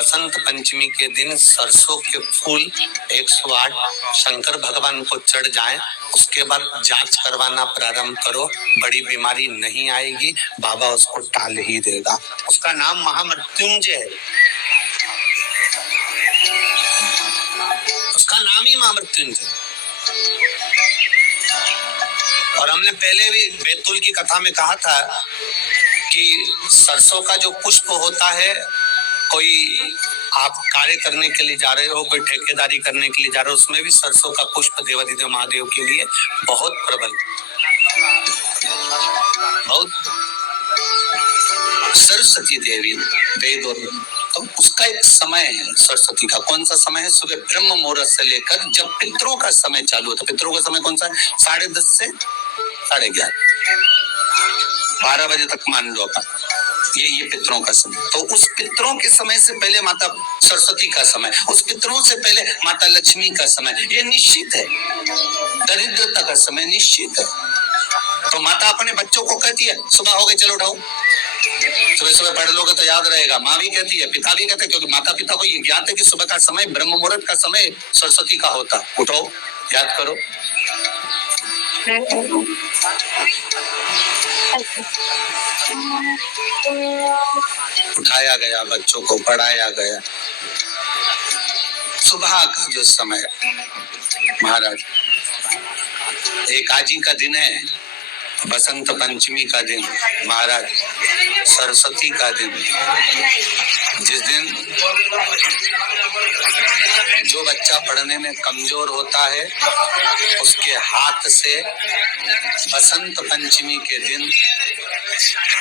बसंत पंचमी के दिन सरसों के फूल 108 शंकर भगवान को चढ़ जाए, उसके बाद जांच करवाना प्रारंभ करो, बड़ी बीमारी नहीं आएगी, बाबा उसको टाल ही देगा। उसका नाम महामृत्युंजय है, उसका नाम ही महामृत्युंजय। और हमने पहले भी बैतूल की कथा में कहा था कि सरसों का जो पुष्प होता है, कोई आप कार्य करने के लिए जा रहे हो, कोई ठेकेदारी करने के लिए जा रहे हो, उसमें भी सरसों का पुष्प देवाधिदेव महादेव के लिए बहुत प्रबल, बहुत। सरस्वती देवी वेद और तो उसका एक समय है, सरस्वती का कौन सा समय है? सुबह ब्रह्म मुहूर्त से लेकर जब पितरों का समय चालू होता है। पितरों का समय कौन सा है? 10:30 से 11:30, 12 बजे तक मान लो अपन, ये पितरों का समय। तो उस पितरों के समय से पहले माता सरस्वती का समय, उस पितरों से पहले माता लक्ष्मी का समय, ये निश्चित है। दरिद्रता का समय निश्चित है। तो माता अपने बच्चों को कहती है सुबह हो गई, चलो उठाओ, सुबह सुबह पढ़ लोगे तो याद रहेगा। माँ भी कहती है, पिता भी कहते हैं, क्योंकि माता पिता को ये ज्ञात है कि सुबह का समय ब्रह्म मुहूर्त का समय सरस्वती का होता। उठो, याद करो। उठाया गया, बच्चों को पढ़ाया गया। सुबह का जो समय महाराज, एकाजी का दिन है, बसंत पंचमी का दिन महाराज, सरस्वती का दिन, जिस दिन जो बच्चा पढ़ने में कमजोर होता है उसके हाथ से बसंत पंचमी के दिन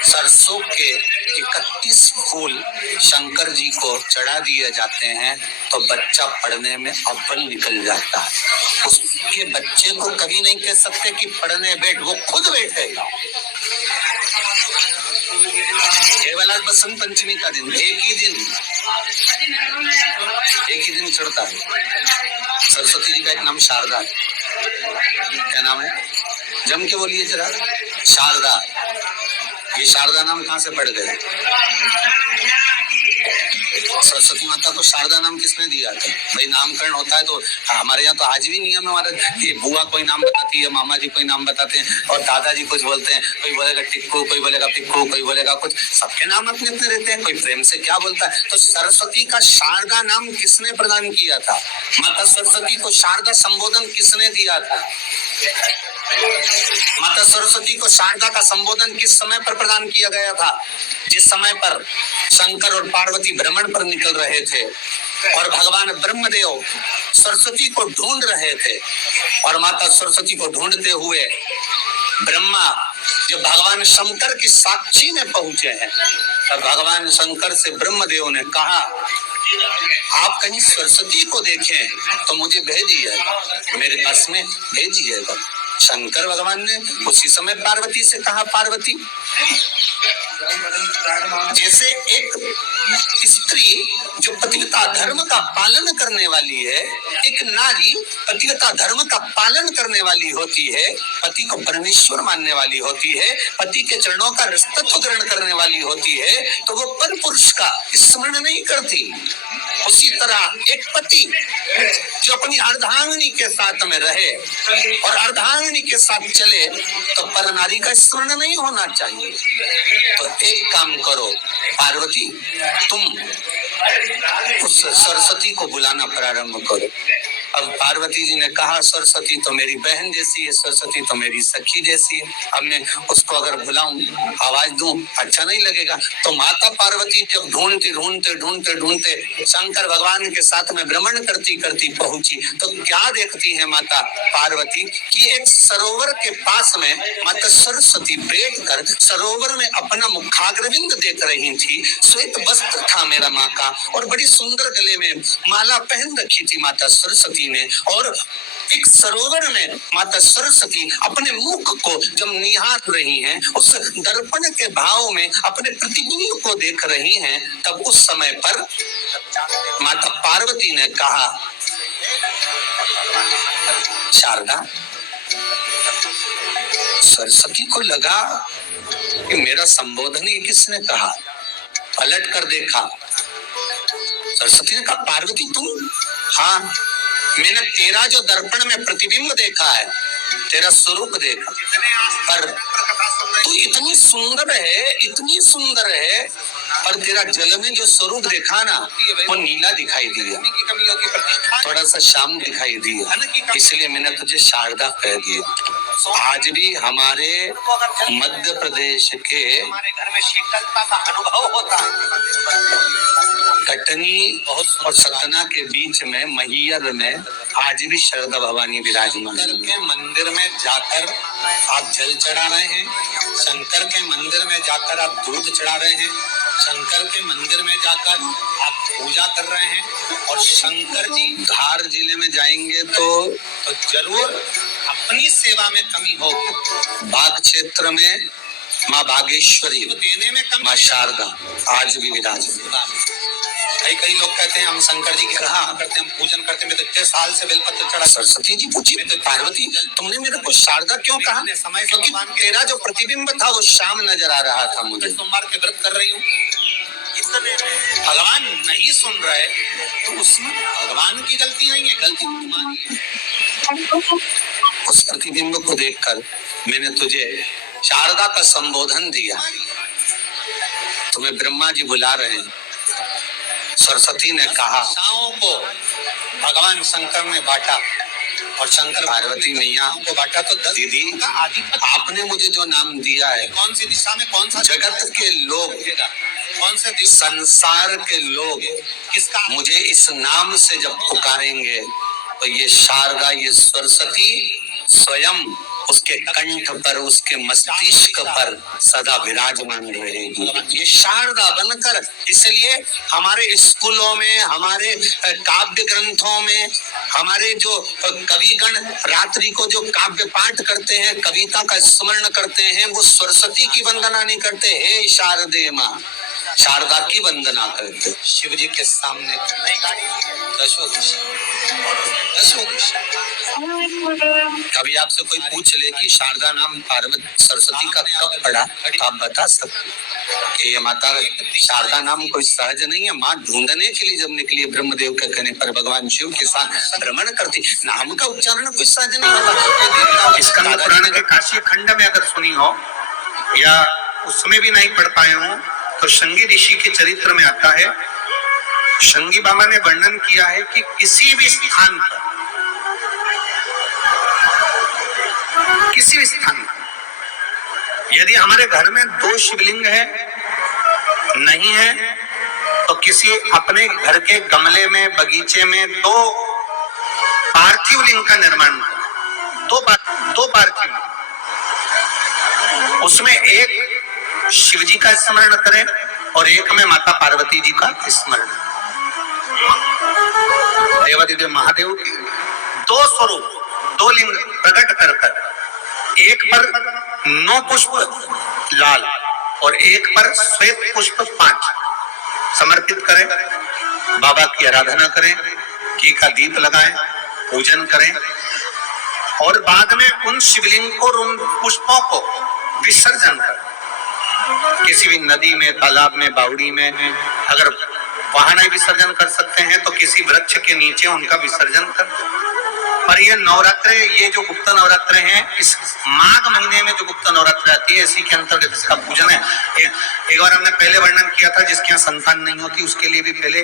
सरसों के 31 फूल शंकर जी को चढ़ा दिए जाते हैं, तो बच्चा पढ़ने में अव्वल निकल जाता है। उसके बच्चे को कभी नहीं कह सकते कि पढ़ने बैठ, वो खुद बैठेगा। केवल आज बसंत पंचमी का दिन, एक ही दिन चढ़ता है। सरस्वती जी का एक नाम शारदा है। क्या नाम है? जम के बोलिए जरा। शारदा। ये शारदा नाम कहाँ से पड़ गया? सरस्वती माता को शारदा नाम किसने दिया था? भाई नामकरण होता है तो हमारे यहाँ तो आज भी नियम है हमारा कि बुआ कोई नाम बताती है, मामा जी कोई नाम बताते हैं और दादाजी कुछ बोलते हैं। कोई बोलेगा टिक्कू, कोई बोलेगा पिक्कू, कोई बोलेगा कुछ, सबके नाम अपने अपने रहते हैं। कोई प्रेम से क्या बोलता है। तो सरस्वती का शारदा नाम किसने प्रदान किया था? माता सरस्वती को शारदा संबोधन किसने दिया था? माता सरस्वती को शारदा का संबोधन किस समय पर प्रदान किया गया था? जिस समय पर शंकर और पार्वती भ्रमण पर निकल रहे थे और भगवान ब्रह्मदेव सरस्वती को ढूंढ रहे थे, और माता सरस्वती को ढूंढते हुए ब्रह्मा जब भगवान शंकर की साक्षी में पहुंचे हैं, तब भगवान शंकर से ब्रह्मदेव ने कहा आप कहीं सरस्वती को देखें तो मुझे भेजिएगा, मेरे पास में भेजिएगा। शंकर भगवान ने उसी समय पार्वती से कहा, पार्वती जैसे एक स्त्री जो पतिव्रता धर्म का पालन करने वाली है, एक नारी पतिव्रता धर्म का पालन करने वाली होती है, पति को परमेश्वर मानने वाली होती है, पति के चरणों का रस्तत्व ग्रहण करने वाली होती है, तो वो पर पुरुष का स्मरण नहीं करती। उसी तरह एक पति जो अपनी अर्धांगिनी के साथ में रहे और अर्धांगिनी के साथ चले, तो पर नारी का स्मरण नहीं होना चाहिए। तो एक काम करो पार्वती, तुम उस सरस्वती को बुलाना प्रारंभ करो। अब पार्वती जी ने कहा सरस्वती तो मेरी बहन जैसी है, सरस्वती तो मेरी सखी जैसी है, अब मैं उसको अगर बुलाऊं, आवाज दूं, अच्छा नहीं लगेगा। तो माता पार्वती जब ढूंढते शंकर भगवान के साथ में भ्रमण करती करती पहुंची, तो क्या देखती है माता पार्वती कि एक सरोवर के पास में माता सरस्वती बैठकर सरोवर में अपना मुखाग्रविंद देख रही थी। श्वेत वस्त्र था मेरा माँ का और बड़ी सुंदर गले में माला पहन रखी थी माता सरस्वती ने, और एक सरोवर में माता सरस्वती अपने मुख को जब निहार रही हैं, उस दर्पण के भाव में अपने प्रतिबिंब को देख रही हैं, तब उस समय पर माता पार्वती ने कहा शारदा, सरस्वती को लगा कि मेरा संबोधन ही किसने कहा। पलट कर देखा, सरस्वती ने कहा पार्वती तुम? हाँ, मैंने तेरा जो दर्पण में प्रतिबिंब देखा है, तेरा स्वरूप देखा, पर तू इतनी सुंदर है, इतनी सुंदर है, पर तेरा जल में जो स्वरूप देखा ना वो नीला दिखाई दिया, थोड़ा सा श्याम दिखाई दिया, इसलिए मैंने तुझे शारदा कह दिया। आज भी हमारे मध्य प्रदेश के घर में शीतलता का अनुभव होता है। कटनी और सतना के बीच में मैहर में आज भी शारदा भवानी विराजमान। शंकर के मंदिर में जाकर आप जल चढ़ा रहे हैं, शंकर के मंदिर में जाकर आप दूध चढ़ा रहे हैं, शंकर के मंदिर में जाकर आप पूजा कर रहे हैं, और शंकर जी धार जिले में जाएंगे तो जरूर अपनी सेवा में कमी हो। बाग क्षेत्र में माँ बागेश्वरी, देने में कमी, माँ शारदा आज भी विराजमान। कई लोग कहते हैं हम शंकर जी के कहा करते, हम पूजन करते हैं, मैं तो इतने साल से बेलपत्र चढ़ा। सरस्वती जी पूछी पार्वती तुमने मेरे को शारदा क्यों कहा? क्योंकि तेरा जो प्रतिबिंब था वो शाम नजर आ रहा था मुझे। सोमवार के व्रत कर रही हूँ, भगवान नहीं सुन रहे तो उसमें भगवान की गलती नहीं है, गलती तुम्हारी है। उस प्रतिबिंब को देखकर मैंने तुझे शारदा का संबोधन दिया। तुम्हें ब्रह्मा जी बुला रहे हैं। सरस्वती ने कहा को भगवान शंकर ने बांटा, और शंकर पार्वती मैया को बांटा, तो दीदी आपने मुझे जो नाम दिया है, कौन सी दिशा में कौन सा जगत के लोग, कौन से संसार के लोग किसका मुझे इस नाम से जब पुकारेंगे तो ये शारदा, ये सरस्वती स्वयं उसके कंठ पर, उसके मस्तिष्क पर सदा विराजमान रहेगी, ये शारदा बनकर। इसलिए हमारे स्कूलों में, हमारे काव्य ग्रंथों में, हमारे जो कविगण रात्रि को जो काव्य पाठ करते हैं, कविता का स्मरण करते हैं, वो सरस्वती की वंदना नहीं करते, हे शारदे माँ, शारदा की वंदना करते। शिव जी के सामने कभी आपसे कोई पूछ ले कि शारदा नाम पार्वती सरस्वती का कब पड़ा, आप बता सकते कि ये माता शारदा नाम कोई सहज नहीं है। माँ ढूंढने के लिए जब निकली ब्रह्मदेव के कहने पर भगवान शिव के साथ भ्रमण करती, नाम का उच्चारण कोई सहज नहीं होता। इसका पुराण के काशी खंड में अगर सुनी हो या उसमें भी नहीं पढ़ पाए हो तो शंगी ऋषि के चरित्र में आता है, शंगी बाबा ने वर्णन किया है कि किसी भी स्थान पर, किसी भी स्थान यदि हमारे घर में 2 शिवलिंग है, नहीं है तो किसी अपने घर के गमले में, बगीचे में 2 पार्थिव लिंग का निर्माण, 2 पार्थिव, उसमें एक शिव जी का स्मरण करें और एक में माता पार्वती जी का स्मरण। देवादिदेव महादेव के 2 स्वरूप, 2 लिंग प्रकट कर एक पर 9 पुष्प लाल और एक पर श्वेत पुष्प 5 समर्पित करें, बाबा की आराधना करें, घी का दीप लगाएं, पूजन करें, और बाद में उन शिवलिंग को, उन पुष्पों को विसर्जन करें। किसी भी नदी में, तालाब में, बावड़ी में, अगर वहां नहीं विसर्जन कर सकते हैं तो किसी वृक्ष के नीचे उनका विसर्जन कर। और ये नवरात्रे, ये जो गुप्त नवरात्रे हैं, इस माघ महीने में जो गुप्त नवरात्रे आती है, इसी के अंतर्गत इसका पूजन है। एक बार हमने पहले वर्णन किया था, जिसके यहाँ संतान नहीं होती उसके लिए भी पहले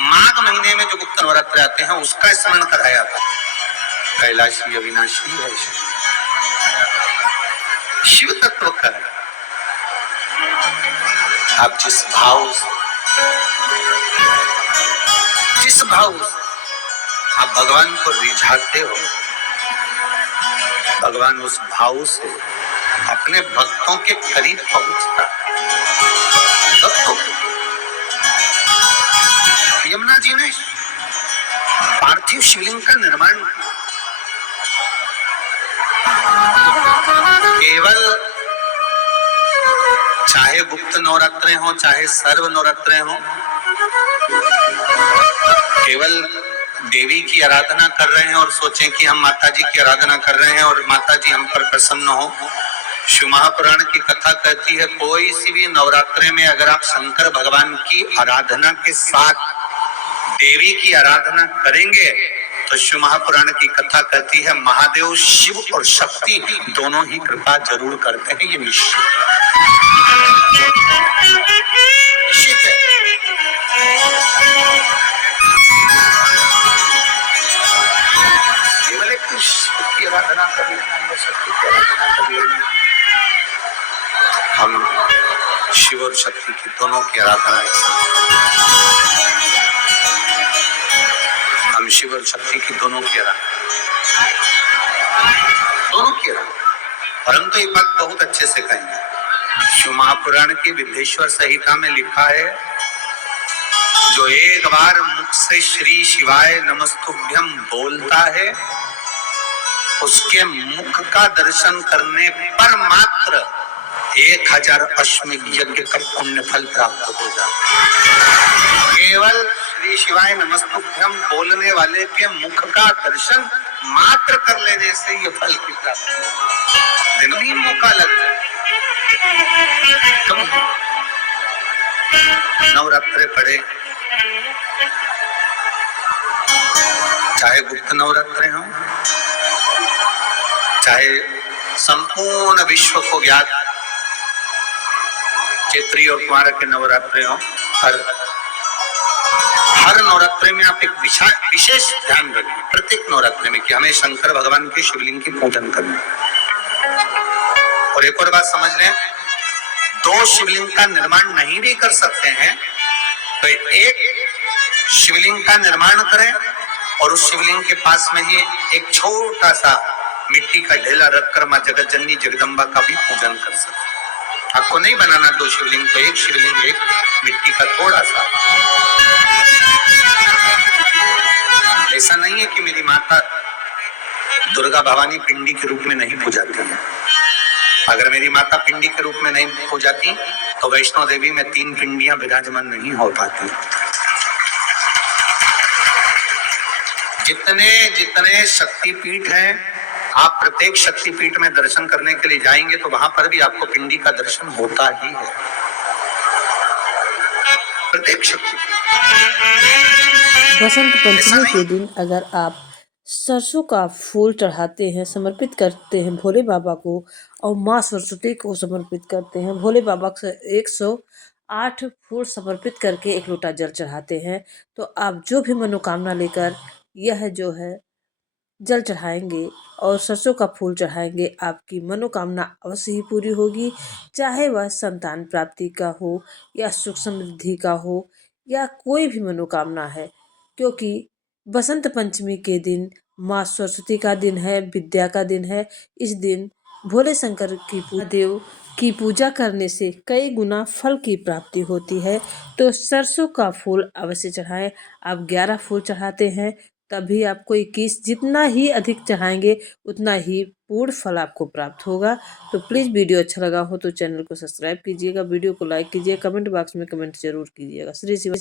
माघ महीने में जो गुप्त नवरात्रे आते हैं उसका स्मरण कराया था। कैलाशी अविनाशी है, शिव तत्व का है। आप जिस भाव आप भगवान को रिझाते हो, भगवान उस भाव से अपने भक्तों के करीब पहुंचता। यमुना जी ने पार्थिव शिवलिंग का निर्माण केवल, चाहे गुप्त नवरात्रे हो, चाहे सर्व नवरात्रे हो, केवल देवी की आराधना कर रहे हैं और सोचें कि हम माता जी की आराधना कर रहे हैं और माता जी हम पर प्रसन्न हो। शिव महापुराण की कथा कहती है, कोई सी भी नवरात्रे में अगर आप शंकर भगवान की आराधना के साथ देवी की आराधना करेंगे तो शिव महापुराण की कथा कहती है महादेव शिव और शक्ति दोनों ही कृपा जरूर करते हैं, ये निश्चित है। केवल एक शिव की आराधना कर लेना, शक्ति की आराधना कर लेना, हम शिव और शक्ति की दोनों की आराधना, हम शिव और शक्ति की दोनों की आराधना, दोनों की आराधना। परंतु एक बात बहुत अच्छे से कहेंगे, शिव महापुराण की विद्येश्वर संहिता में लिखा है, जो एक बार मुख से श्री शिवाय नमस्तुभ्यम बोलता है, उसके मुख का दर्शन करने पर मात्र 1000 अश्वमेध यज्ञ का पुण्य फल प्राप्त हो जाता। केवल श्री शिवाय नमस्तुभ्यम बोलने वाले के मुख का दर्शन मात्र कर लेने से ये फल की प्राप्ति, दिन भी मौका लग जाए। नवरात्रे पड़े, चाहे गुप्त नवरात्रे हों, चाहे संपूर्ण विश्व को ज्ञात चैत्री और कुमार के नवरात्रे हों, हर नवरात्रे में आप एक विशेष ध्यान रखें, प्रत्येक नवरात्रे में, कि हमें शंकर भगवान के शिवलिंग की पूजन करना। और एक और बात समझ लें, 2 शिवलिंग का निर्माण नहीं भी कर सकते हैं तो एक शिवलिंग का निर्माण करें और उस शिवलिंग के पास में ही एक छोटा सा मिट्टी का ढेला रखकर मां जगत जननी जगदम्बा का भी पूजन कर सकते। आपको नहीं बनाना 2 शिवलिंग, तो एक शिवलिंग, एक मिट्टी का थोड़ा सा। ऐसा नहीं है कि मेरी माता दुर्गा भवानी पिंडी के रूप में नहीं पूजाती है। अगर मेरी माता पिंडी के रूप में नहीं पूजाती तो वैष्णो देवी में 3 पिंडियां विराजमान नहीं हो पाती। जितने जितने शक्तिपीठ हैं, आप प्रत्येक शक्तिपीठ में दर्शन करने के लिए जाएंगे तो वहां पर भी आपको पिंडी का दर्शन होता ही है, प्रत्येक शक्ति। बसंत पंचमी के दिन अगर आप सरसों का फूल चढ़ाते हैं, समर्पित करते हैं भोले बाबा को, और माँ सरस्वती को समर्पित करते हैं, भोले बाबा को 108 फूल समर्पित करके 1 लोटा जल चढ़ाते हैं, तो आप जो भी मनोकामना लेकर यह जो है जल चढ़ाएंगे और सरसों का फूल चढ़ाएंगे, आपकी मनोकामना अवश्य ही पूरी होगी। चाहे वह संतान प्राप्ति का हो, या सुख समृद्धि का हो, या कोई भी मनोकामना है, क्योंकि बसंत पंचमी के दिन माँ सरस्वती का दिन है, विद्या का दिन है। इस दिन भोले शंकर की देव की पूजा करने से कई गुना फल की प्राप्ति होती है। तो सरसों का फूल अवश्य चढ़ाएं। आप 11 फूल चढ़ाते हैं तभी आपको 21, जितना ही अधिक चढ़ाएंगे उतना ही पूर्ण फल आपको प्राप्त होगा। तो प्लीज़ वीडियो अच्छा लगा हो तो चैनल को सब्सक्राइब कीजिएगा, वीडियो को लाइक कीजिए, कमेंट बॉक्स में कमेंट जरूर कीजिएगा। श्री शिव।